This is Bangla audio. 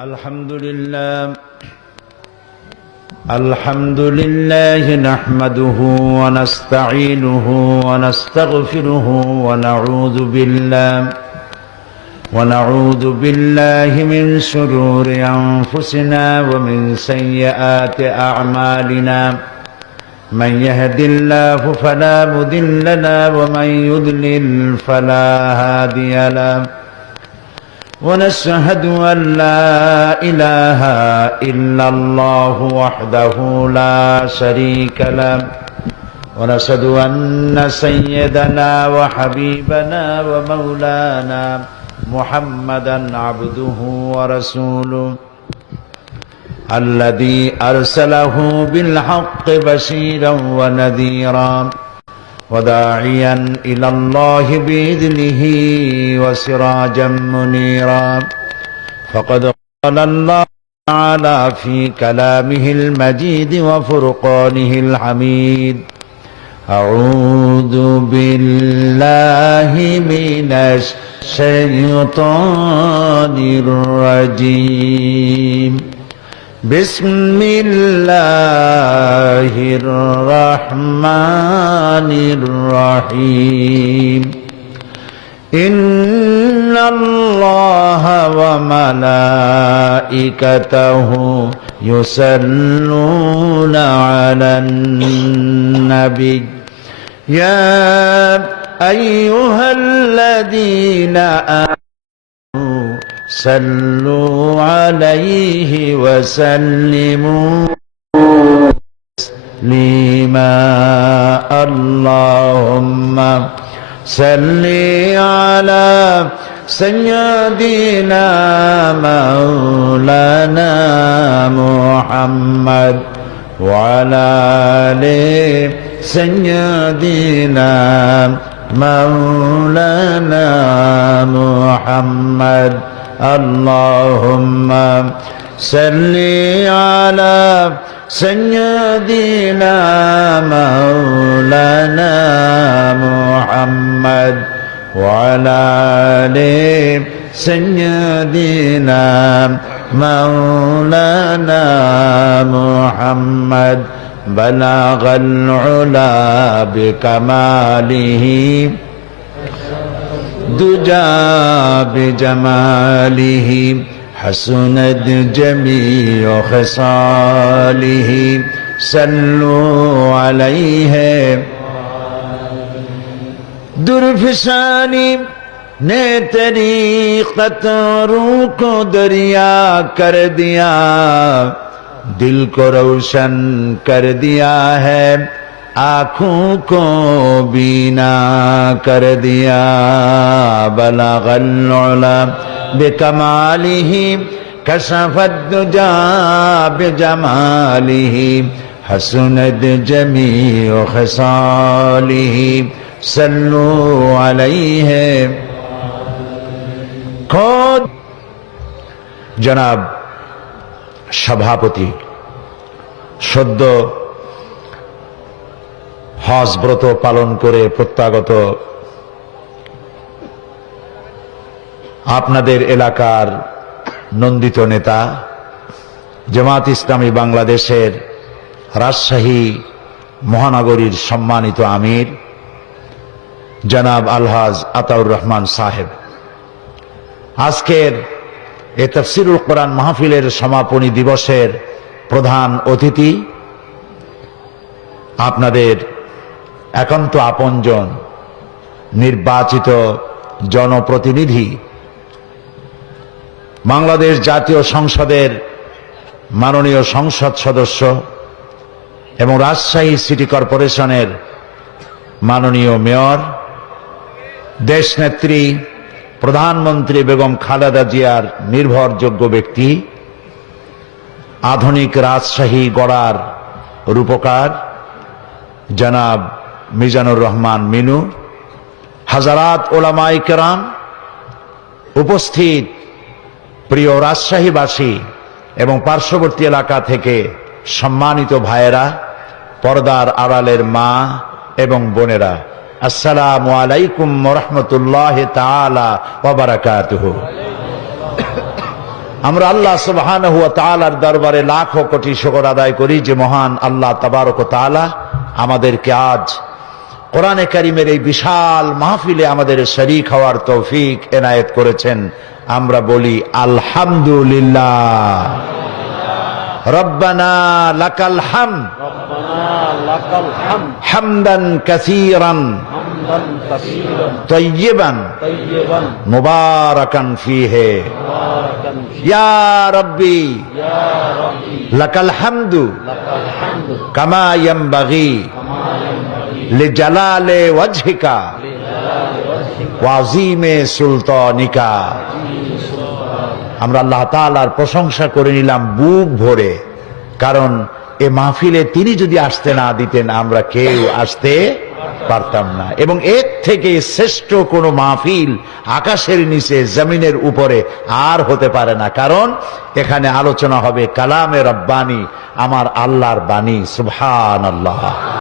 الحمد لله نحمده ونستعينه ونستغفره ونعوذ بالله من شرور أنفسنا ومن سيئات أعمالنا من يهد الله فلا مضل له ومن يضلل فلا هادي له ونشهد أن لا إله إلا الله وحده لا شريك له ونشهد أن سيدنا وحبيبنا ومولانا محمدا عبده ورسوله الذي أرسله بالحق بشيرا ونذيرا وداعيا إلى الله بإذنه وسراجا منيرا فقد قال الله تعالى في كلامه المجيد وفرقانه الحميد أعوذ بالله من الشيطان الرجيم بسم الله الرحمن الرحيم إن الله وملائكته يصلون على النبي يا أيها الذين آمنوا صلوا عليه وسلموا تسليما اللهم صل على سيدنا مولانا محمد وعلى آل سيدنا مولانا محمد اللهم صل على سيدنا مولانا محمد وعلى آل سيدنا مولانا محمد بلغ العلا بكماله دجى بجماله حسنت جميع خصاله صلوا عليه درفشانی نے تیری قطروں کو دریا کر دیا دل کو روشن کر دیا ہے آنکھوں کو بینا کر دیا بلغ العلا بکمالہ کشف الدجى بجمالہ حسنت جمیع خصالہ صلوا علیہ خود জনাব সভাপতি সদ্য হজ ব্রত পালন করে প্রত্যাগত আপনাদের এলাকার নন্দিত নেতা জামাত ইসলামী বাংলাদেশের রাজশাহী মহানগরীর সম্মানিত আমির জনাব আলহাজ আতাউর রহমান সাহেব, আজকের এই তাফসীরুল কোরআন মাহফিলের সমাপনী দিবসের প্রধান অতিথি, আপনাদের একান্ত আপনজন নির্বাচিত জনপ্রতিনিধি, বাংলাদেশ জাতীয় সংসদের মাননীয় সংসদ সদস্য এবং রাজশাহী সিটি কর্পোরেশনের মাননীয় মেয়র, দেশনেত্রী প্রধানমন্ত্রী বেগম খালেদা জিয়ার নির্ভরযোগ্য ব্যক্তি, আধুনিক রাজশাহী গড়ার রূপকার জনাব মিজানুর রহমান মিনু, হাজারাত ওলামায়ে কেরাম, উপস্থিত প্রিয় রাজশাহীবাসী এবং পার্শ্ববর্তী এলাকা থেকে সম্মানিত ভাইয়েরা, পর্দার আড়ালের মা এবং বোনেরা, আসসালামু আলাইকুম ওয়া রাহমাতুল্লাহি তাআলা ওয়া বারাকাতুহু। আমরা আল্লাহ সুবহানাহু ওয়া তাআলার দরবারে লাখো কোটি শুকর আদায় করি যে মহান আল্লাহ তাবারক ওয়া তাআলা আমাদেরকে আজ কোরআনে কারীমের এই বিশাল মাহফিলে আমাদের শরীক হওয়ার তৌফিক এনায়েত করেছেন। আমরা বলি আলহামদুলিল্লাহ। রব্বানা লাকাল হামদ হামদান কাসীরান তাইয়িবান মুবারাকান ফীহি ইয়া রাব্বি লাকাল হামদু কামা ইয়ানবাগি লিজালালি ওয়াজহিকা ওয়া আযীমি সুলতানিকা। আমরা আল্লাহ তাআলার প্রশংসা করে নিলাম বুক ভরে, কারণ এ মাহফিলে তিনি যদি আসতে না দিতেন আমরা কেউ আসতে পারতাম না। এবং এর থেকে শ্রেষ্ঠ কোন মাহফিল আকাশের নিচে জমিনের উপরে আর হতে পারে না, কারণ এখানে আলোচনা হবে কালামে রব্বানি, আমার আল্লাহর বাণী। সুবহানাল্লাহ।